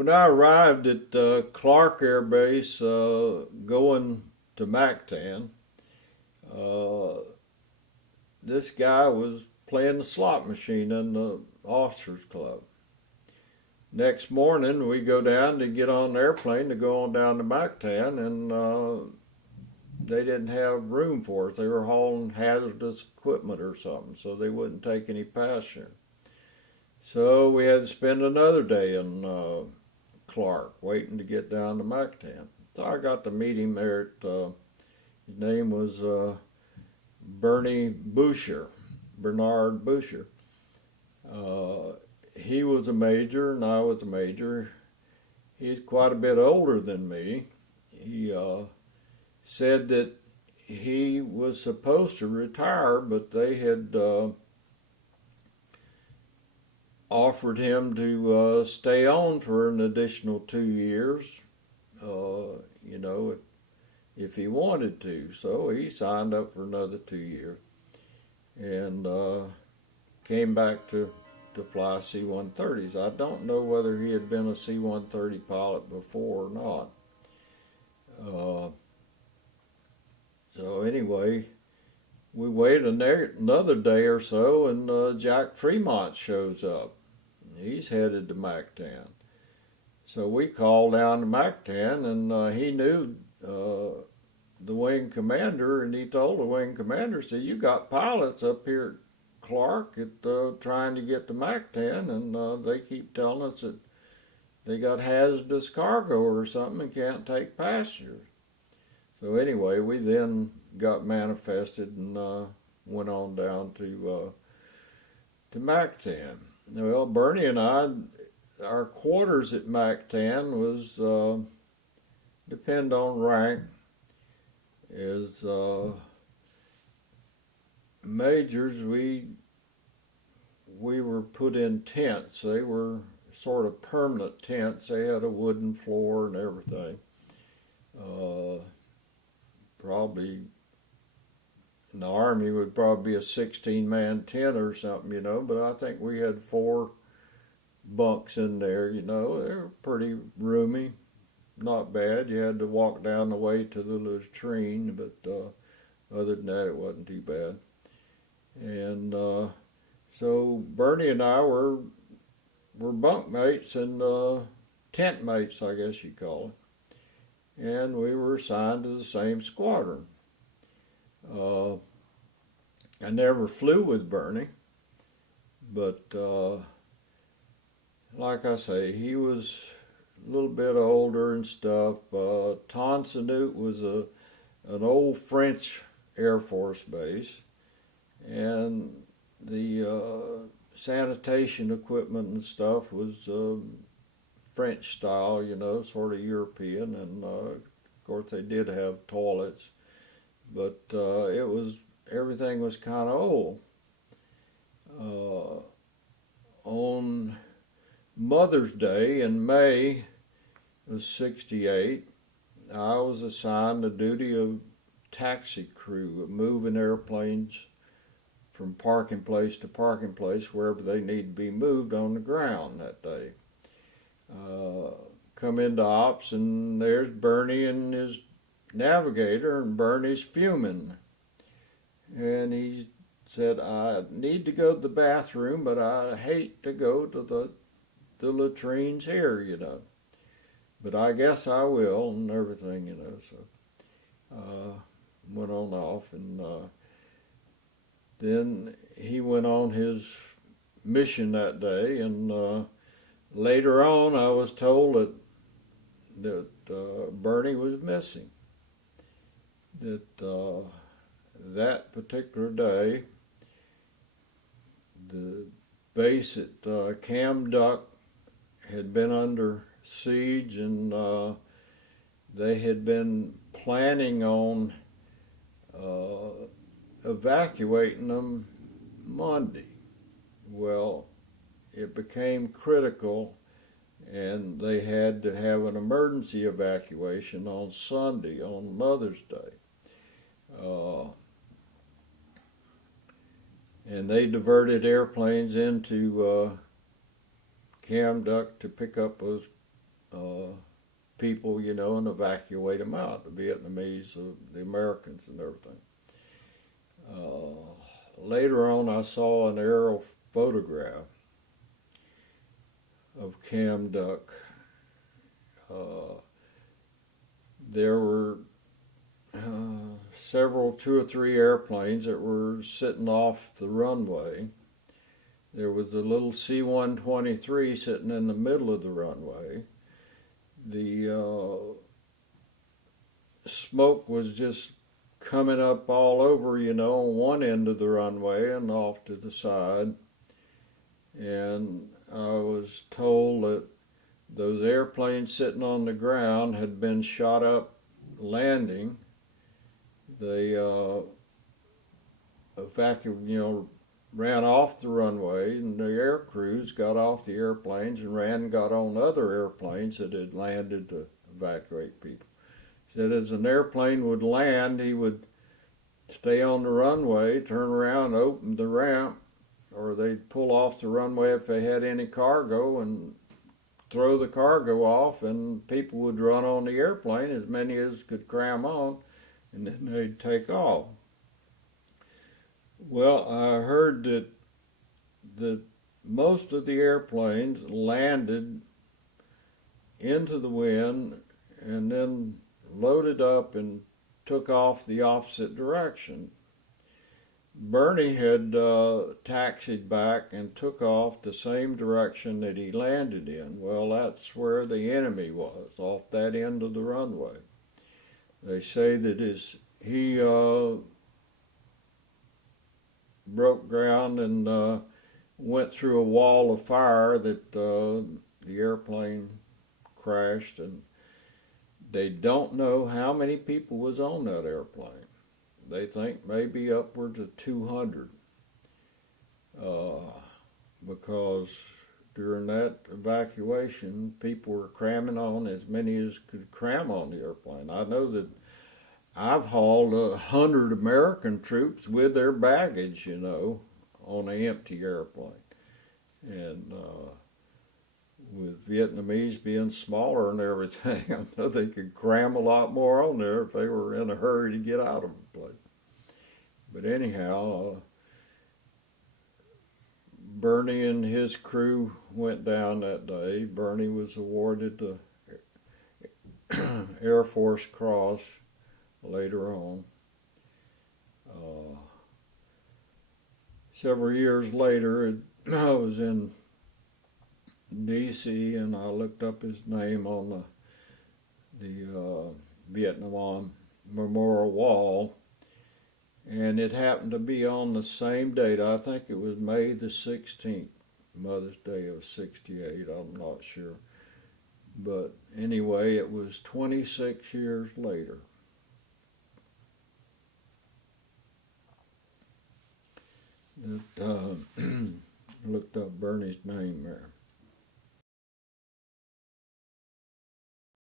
When I arrived at Clark Air Base going to Mactan, uh, this guy was playing the slot machine in the officers club. Next morning, we go down to get on the airplane to go on down to Mactan, and they didn't have room for us. They were hauling hazardous equipment or something, so they wouldn't take any passengers. So we had to spend another day in Clark, waiting to get down to Mactan. So I got to meet him there at, his name was Bernie Boucher, Bernard Boucher. He was a major and I was a major. He's quite a bit older than me. He said that he was supposed to retire, but they had offered him to stay on for an additional 2 years, you know, if he wanted to. So he signed up for another 2 years and came back to fly C-130s. I don't know whether he had been a C-130 pilot before or not. So anyway, we wait another day or so, and Jack Fremont shows up. He's headed to Mactan. So we called down to Mactan, and he knew the wing commander, and he told the wing commander, said, "You got pilots up here at Clark trying to get to Mactan, and they keep telling us that they got hazardous cargo or something and can't take passengers." So anyway, we then got manifested and went on down to Mactan. Well, Bernie and I, our quarters at Mactan was, depend on rank, is majors. We were put in tents. They were sort of permanent tents. They had a wooden floor and everything. Probably in the Army would probably be a 16-man tent or something, you know, but I think we had 4 bunks in there, you know. They were pretty roomy, not bad. You had to walk down the way to the latrine, but other than that, it wasn't too bad. And so Bernie and I were bunkmates and tent mates, I guess you call it. And we were assigned to the same squadron. I never flew with Bernie, but like I say, he was a little bit older and stuff. Tonsanute was an old French Air Force base, and the sanitation equipment and stuff was French style, you know, sort of European, and of course they did have toilets, but everything was kind of old. On Mother's Day in May of '68, I was assigned the duty of taxi crew, of moving airplanes from parking place to parking place wherever they need to be moved on the ground that day. Come into ops, and there's Bernie and his navigator, and Bernie's fuming. And he said, "I need to go to the bathroom, but I hate to go to the latrines here, you know. But I guess I will," and everything, you know. So went on off, and then he went on his mission that day, and later on, I was told that Bernie was missing. That particular day, the base at Cam Duck had been under siege, and they had been planning on evacuating them Monday. Well, it became critical, and they had to have an emergency evacuation on Sunday, on Mother's Day. And they diverted airplanes into Cam Duck to pick up those people, you know, and evacuate them out, the Vietnamese, the Americans, and everything. Later on, I saw an aerial photograph of Cam Duck. There were several, 2 or 3 airplanes that were sitting off the runway. There was a little C-123 sitting in the middle of the runway. The smoke was just coming up all over, you know, on one end of the runway and off to the side. And I was told that those airplanes sitting on the ground had been shot up landing. They ran off the runway, and the air crews got off the airplanes and ran and got on other airplanes that had landed to evacuate people. He said as an airplane would land, he would stay on the runway, turn around, open the ramp, or they'd pull off the runway if they had any cargo and throw the cargo off, and people would run on the airplane, as many as could cram on, and then they'd take off. Well, I heard that most of the airplanes landed into the wind and then loaded up and took off the opposite direction. Bernie had taxied back and took off the same direction that he landed in. Well, that's where the enemy was, off that end of the runway. They say that he broke ground and went through a wall of fire that the airplane crashed, and they don't know how many people was on that airplane. They think maybe upwards of 200 because during that evacuation people were cramming on as many as could cram on the airplane. I know that I've hauled 100 American troops with their baggage, you know, on an empty airplane. And with Vietnamese being smaller and everything, I know they could cram a lot more on there if they were in a hurry to get out of the place. But anyhow, Bernie and his crew went down that day. Bernie was awarded the Air Force Cross later on. Several years later, I was in D.C. and I looked up his name on the Vietnam Memorial Wall, and it happened to be on the same date. I think it was May the 16th, Mother's Day of '68. I'm not sure, but anyway, it was 26 years later. That looked up Bernie's name there.